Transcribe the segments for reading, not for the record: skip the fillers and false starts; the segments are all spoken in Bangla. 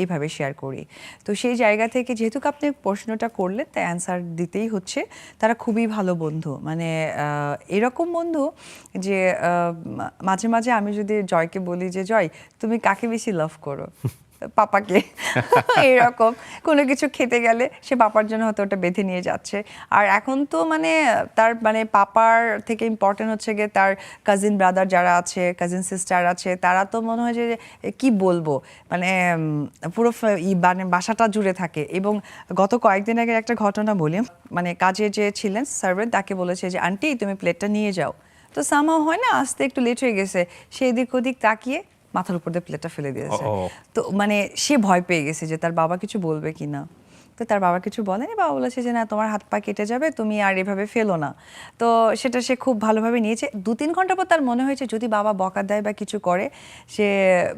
এইভাবে শেয়ার করি। তো সেই জায়গা থেকে যেহেতু আপনি প্রশ্নটা করলেন তাই অ্যান্সার দিতেই হচ্ছে, তারা খুবই ভালো বন্ধু। মানে এরকম বন্ধু যে মাঝে মাঝে আমি যদি জয়কে বলি যে জয় তুমি কাকে বেশি লাভ করো, পাপাকে। এরকম কোনো কিছু খেতে গেলে সে পাপার জন্য হয়তো ওটা বেঁধে নিয়ে যাচ্ছে। আর এখন তো মানে তার মানে পাপার থেকে ইম্পর্টেন্ট হচ্ছে গিয়ে তার কাজিন ব্রাদার যারা আছে, কাজিন সিস্টার আছে, তারা তো মনে হয় যে কি বলবো মানে পুরো মানে বাসাটা জুড়ে থাকে। এবং গত কয়েকদিন আগে একটা ঘটনা বলি, মানে কাজে যে ছিলেন সার্ভেন্ট তাকে বলেছে যে আন্টি তুমি প্লেটটা নিয়ে যাও। তো সামাও হয় না, আসতে একটু লেট হয়ে গেছে, সেই দিক ওদিক তাকিয়ে মাথার উপর দিয়ে প্লেটটা ফেলে দিয়েছে। তো মানে সে ভয় পেয়ে গেছে যে তার বাবা কিছু বলবে কিনা। তো তার বাবা কিছু বলেনি, বাবা বলেছে যে না তোমার হাত পা কেটে যাবে, তুমি আর এভাবে ফেলো না। তো সেটা সে খুব ভালোভাবে নিয়েছে। 2-3 ঘন্টা পর তার মনে হয়েছে যদি বাবা বকা দেয় বা কিছু করে সে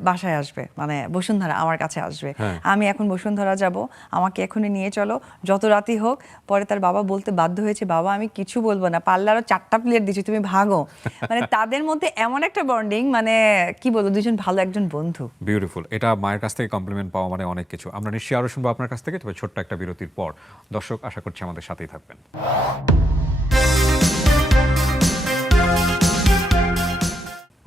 বাসায় আসবে, মানে বসুন্ধরা আমার কাছে আসবে। আমি এখন বসুন্ধরা যাব, আমাকে এখনই নিয়ে চলো, যত রাতই হোক। পরে তার বাবা বলতে বাধ্য হয়েছে বাবা আমি কিছু বলবো না, পারলে আরো 4টা প্লেট দিচ্ছি তুমি ভাগো। মানে তাদের মধ্যে এমন একটা বন্ডিং, মানে কি বলবো, দুজন ভালো একজন বন্ধু। বিউটিফুল। এটা মায়ের কাছ থেকে কমপ্লিমেন্ট পাওয়া মানে অনেক কিছু। আমরা নিশ্চয়ই আরো শুনবো আপনার কাছ থেকে, তবে ছোট্ট একটা বিরতির পর। দর্শক আশা করছি আমাদের সাথেই থাকবেন।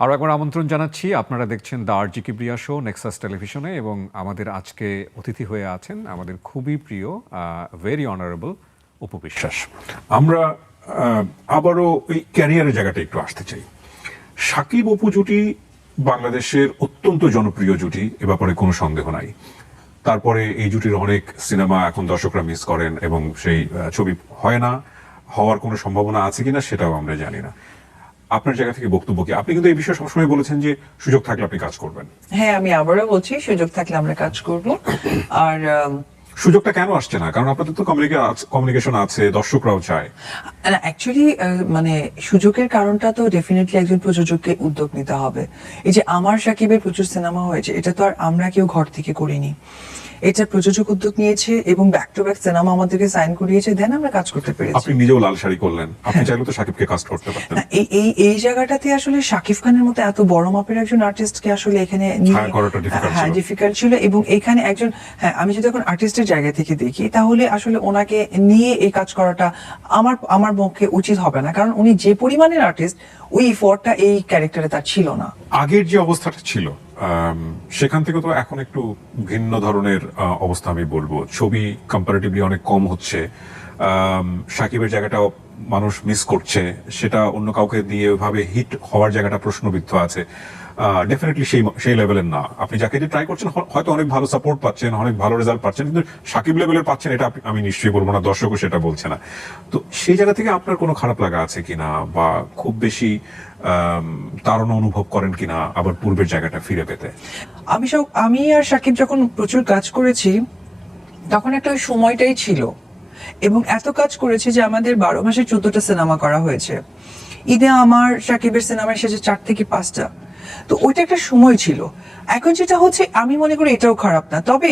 আরও একবার আমন্ত্রণ জানাচ্ছি, আপনারা দেখছেন the RG Kibria show Nexus টেলিভিশনে, এবং আমাদের আজকে অতিথি হয়ে আছেন আমাদের খুবই প্রিয় ভেরি অনারেবল অপু বিশ্বাস। আমরা আবারও এই ক্যারিয়ারের জায়গাটা একটু আসতে চাই। সাকিব অপু জুটি বাংলাদেশের অত্যন্ত জনপ্রিয় জুটি, এ ব্যাপারে কোনো সন্দেহ নাই। তারপরে এই জুটির অনেক সিনেমা এখন দর্শকরা মিস করেন এবং সেই ছবি হয় না, হওয়ার কোনো সম্ভাবনা আছে কিনা সেটাও আমরা জানি না। আপনার জায়গা থেকে বক্তব্য কি? আপনি কিন্তু এই বিষয়ে সবসময় বলেছেন যে সুযোগ থাকলে আপনি কাজ করবেন। হ্যাঁ, আমি আবারও বলছি সুযোগ থাকলে আমরা কাজ করব। আর সুযোগটা কেন আসছে না? কারণ আপনাদের তো কমিউনিকেশন আছে, দর্শকরাও চায়। অ্যাকচুয়ালি মানে সুযোগের কারণটা তো ডেফিনেটলি একজন প্রযোজককে উদ্যোগ নিতে হবে। এই যে আমার সাকিবের প্রচুর সিনেমা হয়েছে, এটা তো আর আমরা কেউ ঘর থেকে করিনি। এটা প্রযোজক উদ্যোগ নিয়েছে এবং ব্যাক টু ব্যাক সিনেমা আমাদেরকে সাইন করিয়েছে, দেন আমরা কাজ করতে পেরেছি। আপনি নিজেও লাল শাড়ি করলেন, আপনি চাইলে তো সাকিবকে কাস্ট করতে পারতেন। এই জায়গাটাতে আসলে শাকিব খানের মতো এত বড় মাপের একজন আর্টিস্টকে আসলে এখানে ডিফিকাল্ট ছিল। এবং এখানে একজন, হ্যাঁ, আমি যদি এখন আর্টিস্টের জায়গা থেকে দেখি তাহলে আসলে ওনাকে নিয়ে এই কাজ করাটা আমার পক্ষে উচিত হবে না, কারণ উনি যে পরিমাণের আর্টিস্ট, ওই এফোর্টটা এই ক্যারেক্টারে তার ছিল না। আগের যে অবস্থাটা ছিল সেখান থেকে তো এখন একটু ভিন্ন ধরনের অবস্থা আমি বলবো। ছবি কম্পারেটিভলি অনেক কম হচ্ছে, সাকিবের জায়গাটাও মানুষ মিস করছে, সেটা অন্য কাউকে দিয়ে ওইভাবে হিট হওয়ার জায়গাটা প্রশ্নবিদ্ধ আছে। ডেফিনেটলি সেই লেভেলের না। আপনি যাকে দিয়ে ট্রাই করছেন হয়তো অনেক ভালো সাপোর্ট পাচ্ছেন, অনেক ভালো রেজাল্ট পাচ্ছেন, কিন্তু সাকিব লেভেলের পাচ্ছেন এটা আমি নিশ্চয়ই বলবো না, দর্শকও সেটা বলছে না। তো সেই জায়গা থেকে আপনার কোনো খারাপ লাগা আছে কিনা, বা খুব বেশি তাড়না অনুভব করেন কিনা আবার পূর্বের জায়গাটা ফিরে পেতে? আমি আর সাকিব যখন প্রচুর কাজ করেছি তখন একটা ওই সময়টাই ছিল, এবং এত কাজ করেছি যে আমাদের 12 মাসে 14টা সিনেমা করা হয়েছে। ঈদে আমার সাকিবের সিনেমা এসেছে 4 থেকে 5টা। তো ওইটা একটা সময় ছিল। এখন যেটা হচ্ছে আমি মনে করি এটাও খারাপ না। তবে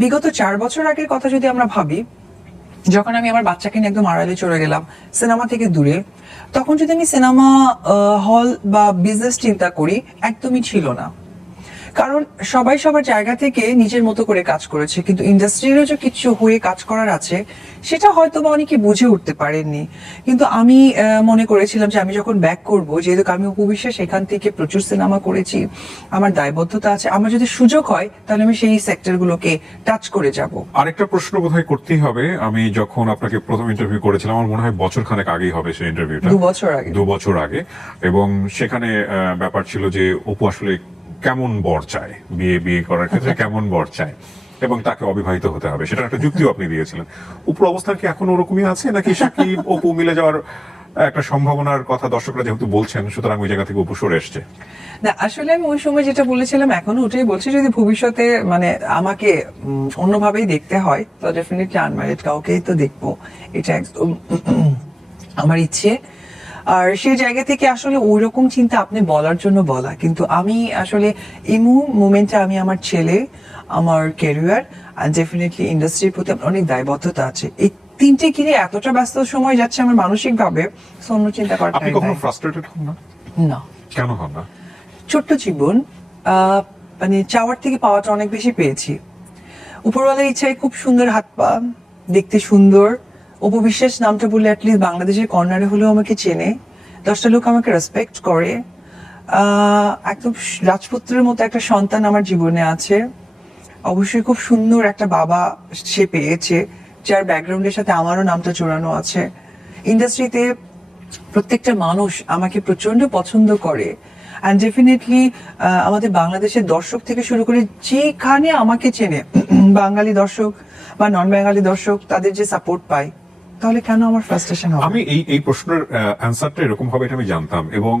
বিগত 4 বছর আগের কথা যদি আমরা ভাবি, যখন আমি আমার বাচ্চাকে নিয়ে একদম আড়ালে চলে গেলাম সিনেমা থেকে দূরে, তখন যদি আমি সিনেমা হল বা বিজনেস চিন্তা করি, একদমই ছিল না। কারণ সবাই সবার জায়গা থেকে নিজের মতো করে কাজ করেছে, কিন্তু ইন্ডাস্ট্রিরও যে কিছু হয়ে কাজ করার আছে সেটা হয়তো বা অনেকে বুঝে উঠতে পারেননি। কিন্তু আমি মনে করেছিলাম যে আমি যখন ব্যাক করবো, যেহেতু আমি অপু বিশ্বাস এখান থেকে প্রচুর সিনেমা করেছি, আমার দায়বদ্ধতা আছে, আমার যদি সুযোগ হয় তাহলে আমি সেই সেক্টরগুলোকে টাচ করে যাব। আরেকটা প্রশ্ন বোধহয় করতেই হবে। আমি যখন আপনাকে প্রথম ইন্টারভিউ করেছিলাম, আমার মনে হয় বছরখানেক আগেই হবে সেই ইন্টারভিউটা, 2 বছর আগে। এবং সেখানে ব্যাপার ছিল যে অপু আসলে কেমন বর চায়, বিয়ে করার ক্ষেত্রে কেমন বর চায়, এবং তাকে অবিবাহিত হতে হবে, সেটা একটা যুক্তিও আপনি দিয়েছিলেন। উপর অবস্থান কি এখন ওরকমই আছে, নাকি সাকিব অপু মিলে যাওয়ার একটা সম্ভাবনার কথা দর্শকরা যেহেতু বলছেন, সুতরাং ওই জায়গা থেকে অপু সরে এসছে? না, আসলে আমি ওই সময় যেটা বলেছিলাম এখনো ওটাই বলছি, যদি ভবিষ্যতে মানে আমাকে অন্যভাবেই দেখতে হয় তো ডেফিনেটলি আনম্যারিড কাউকেই তো দেখবো, এটা একদম আমার ইচ্ছে। আর সেই জায়গা থেকে আসলে ওই রকম চিন্তা আপনি বলার জন্য বলা, কিন্তু আমি আসলে এই মুমেন্টে আমি আমার ছেলে, আমার ক্যারিয়ার আর ডেফিনেটলি ইন্ডাস্ট্রির প্রতি অনেক দায়বদ্ধতা আছে। এই 3টে ঘিরে এতটা ব্যস্ত সময় যাচ্ছে আমার মানসিক ভাবে, অন্য চিন্তা করার। আপনি কখনো ফ্রাস্ট্রেটেড হন না? না। কেন হন না? ছোট্ট জীবন, মানে চাওয়ার থেকে পাওয়াটা অনেক বেশি পেয়েছি। উপরওয়ালার ইচ্ছায় খুব সুন্দর হাত পা, দেখতে সুন্দর। অপু বিশ্বাস নামটা বললে অ্যাটলিস্ট বাংলাদেশের কর্নারে হলেও আমাকে চেনে, 10টা লোক আমাকে রেসপেক্ট করে। একদম রাজপুত্রের মতো একটা সন্তান আমার জীবনে আছে। অবশ্যই খুব সুন্দর একটা বাবা সে পেয়েছে, যার ব্যাকগ্রাউন্ডের সাথে আমারও নামটা জোড়ানো আছে। ইন্ডাস্ট্রিতে প্রত্যেকটা মানুষ আমাকে প্রচন্ড পছন্দ করে, অ্যান্ড ডেফিনেটলি আমাদের বাংলাদেশের দর্শক থেকে শুরু করে যেখানে আমাকে চেনে, বাঙালি দর্শক বা নন বাঙালি দর্শক, তাদের যে সাপোর্ট পাই, তাহলে কেন আমার ফ্রাস্ট্রেশন হবে? আমি এই প্রশ্নের অ্যান্সারটা এরকম হবে এটা আমি জানতাম, এবং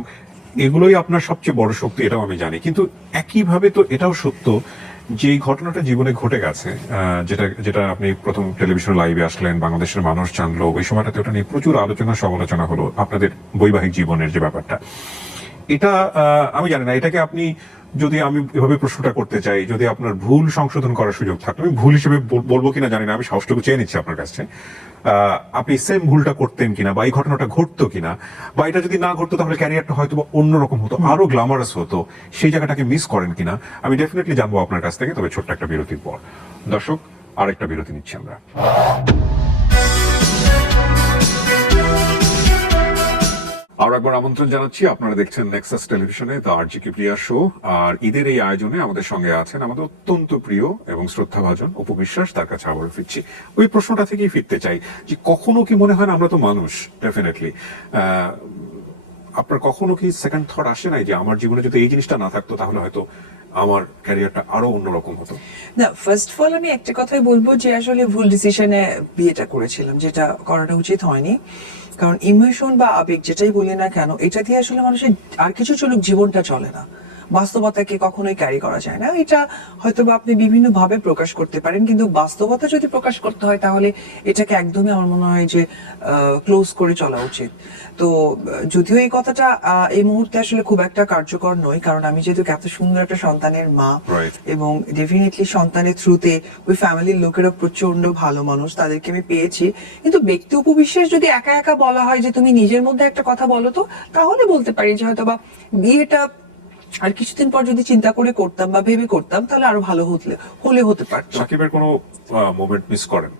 এগুলোই আপনার সবচেয়ে বড় শক্তি, এটাও আমি জানি। কিন্তু একইভাবে তো এটাও সত্য যে এই ঘটনাটা জীবনে ঘটে গেছে, যেটা যেটা আপনি প্রথম টেলিভিশন লাইভে আসলেন, বাংলাদেশের মানুষ জানলো, ওই সময়টাতে ওটা নিয়ে প্রচুর আলোচনা সমালোচনা হলো, আপনাদের বৈবাহিক জীবনের যে ব্যাপারটা। এটা আমি জানি না, এটাকে আপনি, যদি আমি এভাবে প্রশ্নটা করতে চাই, যদি আপনার ভুল সংশোধন করার সুযোগ থাকতো, আমি ভুল হিসেবে বলবো কিনা জানি না, আমি সাহসটুকু চেয়ে নিচ্ছি আপনার কাছে, আপনি সেম ভুলটা করতেন কিনা, বা এই ঘটনাটা ঘটতো কিনা, বা এটা যদি না ঘটতো তাহলে ক্যারিয়ারটা হয়তো অন্যরকম হতো, আরো গ্ল্যামারাস হতো, সেই জায়গাটাকে মিস করেন কিনা আমি ডেফিনেটলি জানবো আপনার কাছ থেকে। তবে ছোট্ট একটা বিরতির পর। দর্শক, আরেকটা বিরতি নিচ্ছি আমরা। আর একবার আমন্ত্রণ জানাচ্ছি, আপনারা দেখছেন নেক্সাস টেলিভিশনে দ্য আরজি কিবরিয়া শো। আর ঈদের এই আয়োজনে আমাদের সঙ্গে আছেন আমাদের অত্যন্ত প্রিয় এবং শ্রদ্ধাভাজন অপু বিশ্বাস। তার কাছে আবার ফিরছি, ওই প্রশ্নটা থেকেই ফিরতে চাই যে কখনো কি মনে হয় না, আমরা তো মানুষ ডেফিনেটলি, আপনার কখনো কি সেকেন্ড থট আসে নাই যে আমার জীবনে যদি এই জিনিসটা না থাকতো তাহলে হয়তো আমার ক্যারিয়ারটা আরো অন্যরকম হতো? না, ফার্স্ট অফ অল আমি একটা কথাই বলবো যে আসলে ভুল ডিসিশনে বিয়েটা করেছিলাম, যেটা করাটা উচিত হয়নি। কারণ ইমোশন বা আবেগ যেটাই বলি না কেন, এটা দিয়ে আসলে মানুষের আর কিছু চলুক, জীবনটা চলে না। বাস্তবতাকে কখনোই ক্যারি করা যায় না। এটা হয়তো বা আপনি বিভিন্ন ভাবে প্রকাশ করতে পারেন, কিন্তু বাস্তবতা যদি প্রকাশ করতে হয় তাহলে এটাকে একদমই আমার মনে হয় যে ক্লোজ করে চলা উচিত। তো যদিও এই কথাটা এই মুহূর্তে আসলে খুব একটা কার্যকর নয়, কারণ আমি যেহেতু এত সুন্দর একটা সন্তানের মা, Right. এবং ডেফিনেটলি সন্তানের থ্রুতে ওই ফ্যামিলির লোকেরা প্রচন্ড ভালো মানুষ, তাদেরকে আমি পেয়েছি। কিন্তু ব্যক্তি উপবিশ্বাস যদি একা একা বলা হয় যে তুমি নিজের মধ্যে একটা কথা বলো, তো তাহলে বলতে পারি যে হয়তো বা বিয়েটা আর কিছুদিন পর যদি চিন্তা করে করতাম বা ভেবে করতাম তাহলে আরো ভালো হতে পারতো। সাকিবের কোনো মোমেন্ট মিস করেন?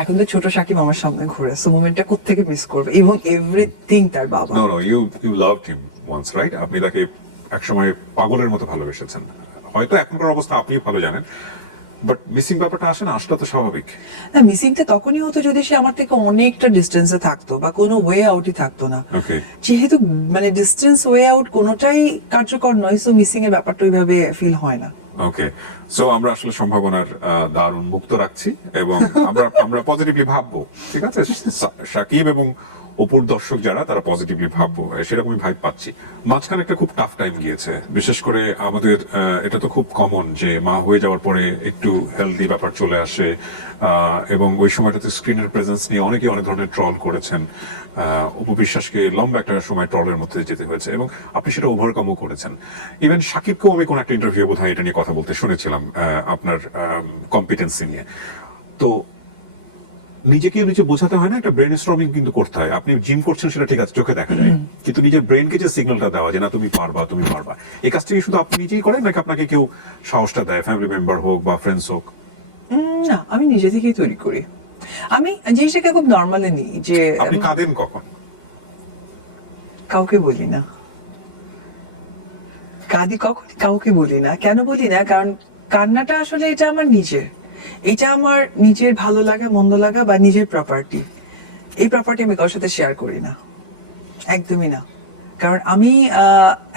এখন তো ছোট সাকিব আমার সামনে ঘুরে, সো মোমেন্টটা কোত্থেকে মিস করবে, এবং এভরিথিং তার বাবা। No no, you loved him once, right? আপনি তাকে একসময় পাগলের মতো ভালোবেসেছেন, হয়তো এখনকার অবস্থা আপনিও ভালো জানেন, বাট মিসিং ব্যাপারটা আসে না, আসলে তো স্বাভাবিক। না, মিসিংটা তখনই হতো যদি সে আমার থেকে অনেকটা ডিস্টেন্সে থাকতো বা কোনো ওয়ে আউটই থাকতো না। Okay. যেহেতু মানে ডিস্টেন্স, ওয়ে আউট কোনোটাই কার্যকর নয়, সো মিসিং এর ব্যাপারটা ওইভাবে ফিল হয় না। ওকে, সো আমরা আসলে সম্ভাবনার দ্বার উন্মুক্ত রাখছি, এবং আমরা পজিটিভলি ভাববো, ঠিক আছে? সাকিব এবং অপুর দর্শক যারা, তারা পজিটিভলি ভাববো, সেরকমই ভাইব পাচ্ছি। মাঝখানে একটা খুব টাফ টাইম গিয়েছে, বিশেষ করে আমাদের, এটা তো খুব কমন যে মা হয়ে যাওয়ার পরে একটু হেলদি ব্যাপার চলে আসে, এবং ওই সময়টাতে স্ক্রিনের প্রেজেন্স নিয়ে অনেকে অনেক ধরনের ট্রল করেছেন। অপু বিশ্বাসকে লম্বা একটা সময় ট্রলের মধ্যে যেতে হয়েছে, এবং আপনি সেটা ওভারকামও করেছেন। ইভেন সাকিবকেও আমি কোন একটা ইন্টারভিউ বোধহয় এটা নিয়ে কথা বলতে শুনেছিলাম, আপনার কম্পিটেন্সি নিয়ে। তো নিজেকে নিজে বোঝাতে হয় না, একটা ব্রেন স্টর্মিং কিন্তু করতে হয়। আপনি জিম করছেন সেটা ঠিক আছে, চোখে দেখা যায়, কিন্তু নিজের ব্রেনকে যে সিগন্যালটা দেওয়া যে না তুমি পারবা, তুমি পারবা, এই কাজটা কি শুধু আপনি নিজেই করেন, নাকি আপনাকে কেউ সাহসটা দেয়, ফ্যামিলি মেম্বার হোক বা ফ্রেন্ডস হোক? না, আমি নিজে থেকেই তৈরি করি। আমি জিনিসটাকে খুব নর্মালি নিই যে আপনি কাঁদেন কখন? কাউকে বলি না। কাঁদি কখন, কাউকে বলি না। কেন বলি না? কারণ কান্নাটা আসলে এটা আমার নিজের, এটা আমার নিজের ভালো লাগা মন্দ লাগা বা নিজের প্রপার্টি। এই প্রপার্টি আমি কারোর সাথে শেয়ার করি না, একদমই না। কারণ আমি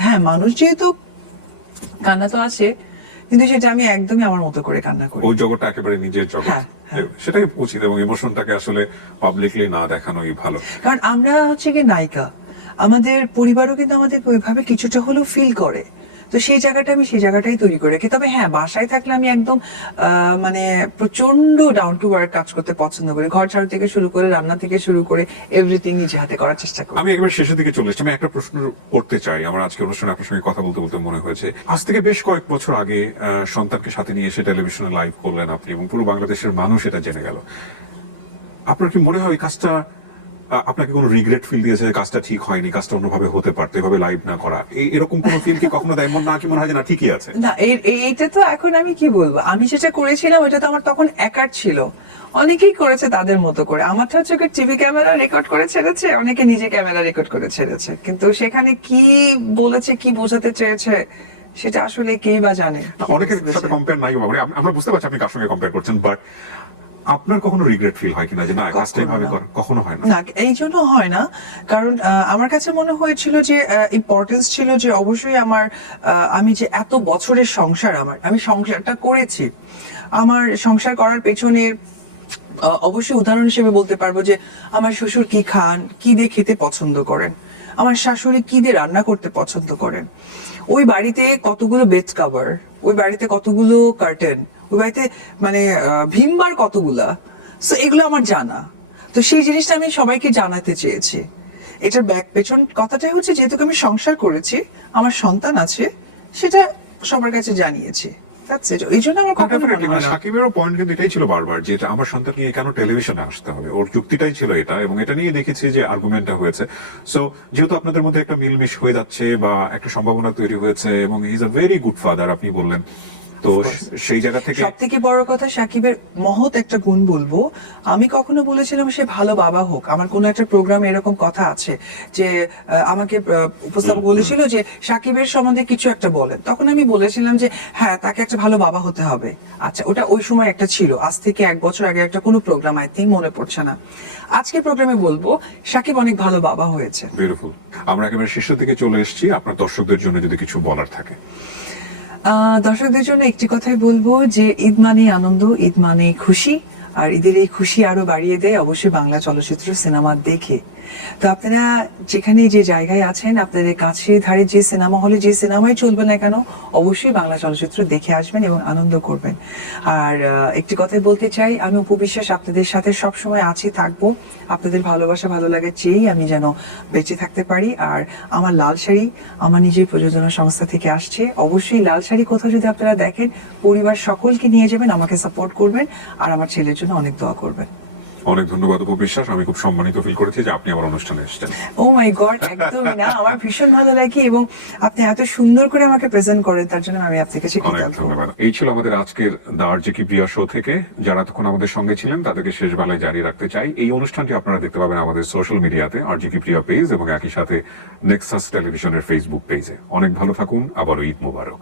হ্যাঁ, মানুষ যেহেতু কান্না তো আসে, কিন্তু সেটা আমি একদমই আমার মতো করে কান্না করি। ওই জগৎটা একেবারে নিজের জগৎ, হ্যাঁ, হ্যাঁ। সেটাই উচিত, এবং ইমোশনটাকে আসলে পাবলিকলি না দেখানোই ভালো। কারণ আমরা হচ্ছে কি নায়িকা, আমাদের পরিবারও কিন্তু আমাদের ওইভাবে কিছুটা হলেও ফিল করে। তো সেই জায়গাটা আমি সেই জায়গাটাই তৈরি করে রাখি। তবে হ্যাঁ, বাসায় থাকলে আমি একদম মানে প্রচন্ড ডাউন টু ওয়ার্ক কাজ করতে পছন্দ করি। ঘর ঝাড়ু থেকে শুরু করে, রান্না থেকে শুরু করে এভরিথিং নিজে হাতে করার চেষ্টা করি। আমি একবার শেষের দিকে চলে এসেছি, আমি একটা প্রশ্ন করতে চাই। আমার আজকে অনুষ্ঠানে আপনার সঙ্গে কথা বলতে বলতে মনে হয়েছে, আজ থেকে বেশ কয়েক বছর আগে সন্তানকে সাথে নিয়ে এসে টেলিভিশনে লাইভ করলেন আপনি, এবং পুরো বাংলাদেশের মানুষ এটা জেনে গেল। আপনার কি মনে হয় ওই কাজটা আপনাকে কোনো রিগ্রেট ফিল দিয়েছে যে কাজটা ঠিক হয়নি, কাজটা অন্যভাবে হতে পারতো, এভাবে লাইভ না করা, এরকম কোনো ফিল কি কখনো দেয়? মন না কি মনে হয় যে না ঠিকই আছে? না, এইটা তো এখন আমি কি বলবো, আমি যেটা করেছিলাম ওটা তো আমার তখন একার ছিল, অনেকেই করেছে তাদের মতো করে। আমারটা হচ্ছে টিভি ক্যামেরা রেকর্ড করে ছেড়েছে, অনেকে নিজে ক্যামেরা রেকর্ড করে ছেড়েছে, কিন্তু সেখানে কি বলেছে, কি বোঝাতে চেয়েছে সেটা আসলে কেই বা জানে। অনেকের সাথে কম্পেয়ার নাই মানে আমরা বুঝতে পারছি আপনি কার সঙ্গে কম্পেয়ার করছেন, বাট আপনার কখনো রিগ্রেট ফিল হয় কিনা যে না কাজটা এভাবে কখনো হয় না? না, এই জন্য হয় না, কারণ আমার কাছে মনে হয়েছিল যে ইম্পর্টেন্স ছিল যে অবশ্যই আমার আমি যে এত বছরের সংসার, আমি সংসারটা করেছি, আমার সংসার করার পেছনে অবশ্যই উদাহরণ হিসেবে বলতে পারবো যে আমার শ্বশুর কি খান, কি দিয়ে খেতে পছন্দ করেন, আমার শাশুড়ি কি দিয়ে রান্না করতে পছন্দ করেন, ওই বাড়িতে কতগুলো বেড কভার, ওই বাড়িতে কতগুলো কার্টেন, ওই বাড়িতে মানে ভিমবার কতগুলা, সো এগুলো আমার জানা। তো সেই জিনিসটা আমি সবাইকে জানাতে চেয়েছি। এটার ব্যাক পেছন কথাটাই হচ্ছে যেহেতু আমি সংসার করেছি, আমার সন্তান আছে, সেটা সবার কাছে জানিয়েছি। That's it. এই জন্য আমার কখনো মনে Definitely, হয় মানে না। সাকিবেরও পয়েন্ট কিন্তু এটাই ছিল বারবার, যে এটা আমার সন্তান নিয়ে কেন টেলিভিশনে আসতে হবে, ওর যুক্তিটাই ছিল এটা, এবং এটা নিয়ে দেখেছি যে আর্গুমেন্টটা হয়েছে। সো যেহেতু আপনাদের মধ্যে একটা মিলমিশ হয়ে যাচ্ছে বা একটা সম্ভাবনা তৈরি হয়েছে, এবং he is a very good father আপনি বললেন, তো সেই জায়গা থেকে সব থেকে বড় কথা সাকিবের মহৎ একটা গুণ বলবো, আমি কখনো বলেছিলাম সে ভালো বাবা হোক। আমার কোনো একটা প্রোগ্রামে এরকম কথা আছে যে আমাকে উপস্থাপক বলেছিল যে সাকিবের সম্বন্ধে কিছু একটা বলেন, তখন আমি বলেছিলাম যে হ্যাঁ, তাকে একটা ভালো বাবা হতে হবে। আচ্ছা, ওটা ওই সময় একটা ছিল, আজ থেকে 1 বছর আগে একটা কোনো প্রোগ্রাম, আই থিঙ্ক মনে পড়ছে না। আজকে প্রোগ্রামে বলবো সাকিব অনেক ভালো বাবা হয়েছে। বিউটিফুল। আমরা একেবারে শেষের দিকে চলে এসেছি, আপনার দর্শকদের জন্য যদি কিছু বলার থাকে। দর্শকদের জন্য একটি কথাই বলবো যে ঈদ মানে আনন্দ, ঈদ মানে খুশি, আর ঈদের এই খুশি আরো বাড়িয়ে দেয় অবশ্যই বাংলা চলচ্চিত্র সিনেমা দেখে। তো আপনারা যেখানে যে জায়গায় আছেন, আপনাদের কাছে ধারে যে সিনেমা হলে যে সিনেমাই চলবে না কেন, অবশ্যই বাংলা চলচ্চিত্র দেখে আসবেন এবং আনন্দ করবেন। আর একটি কথাই বলতে চাই, আমি উপবিশ্বাস আপনাদের সাথে সবসময় আছি, থাকবো। আপনাদের ভালোবাসা ভালো লাগে চেয়েই আমি যেন বেঁচে থাকতে পারি। আর আমার লাল শাড়ি আমার নিজের প্রযোজনা সংস্থা থেকে আসছে, অবশ্যই লাল শাড়ি কোথাও যদি আপনারা দেখেন, পরিবার সকলকে নিয়ে যাবেন, আমাকে সাপোর্ট করবেন, আর আমার ছেলের জন্য অনেক দোয়া করবেন। অনেক ধন্যবাদ উপবিশ্বাস, আমি খুব সম্মানিত ফিল করেছি যে আপনি আমার অনুষ্ঠানে এসেছেন। ও মাই গড, একদমই না, আমার ভীষণ ভালো লাগে, এবং আপনি এত সুন্দর করে আমাকে প্রেজেন্ট করেন, তার জন্য আমি আপনার কাছে অনেক কৃতজ্ঞ। ধন্যবাদ। এই ছিল আমাদের আজকের দ্য আরজে কিবরিয়া শো থেকে। যারা তখন আমাদের সঙ্গে ছিলেন তাদেরকে শেষ বেলায় জারি রাখতে চাই, এই অনুষ্ঠানটি আপনারা দেখতে পাবেন আমাদের সোশ্যাল মিডিয়াতে, আরজে কিবরিয়া পেজ, এবং একই সাথে নেক্সাস টেলিভিশনের ফেসবুক পেজে। অনেক ভালো থাকুন, আবারও ঈদ মোবারক।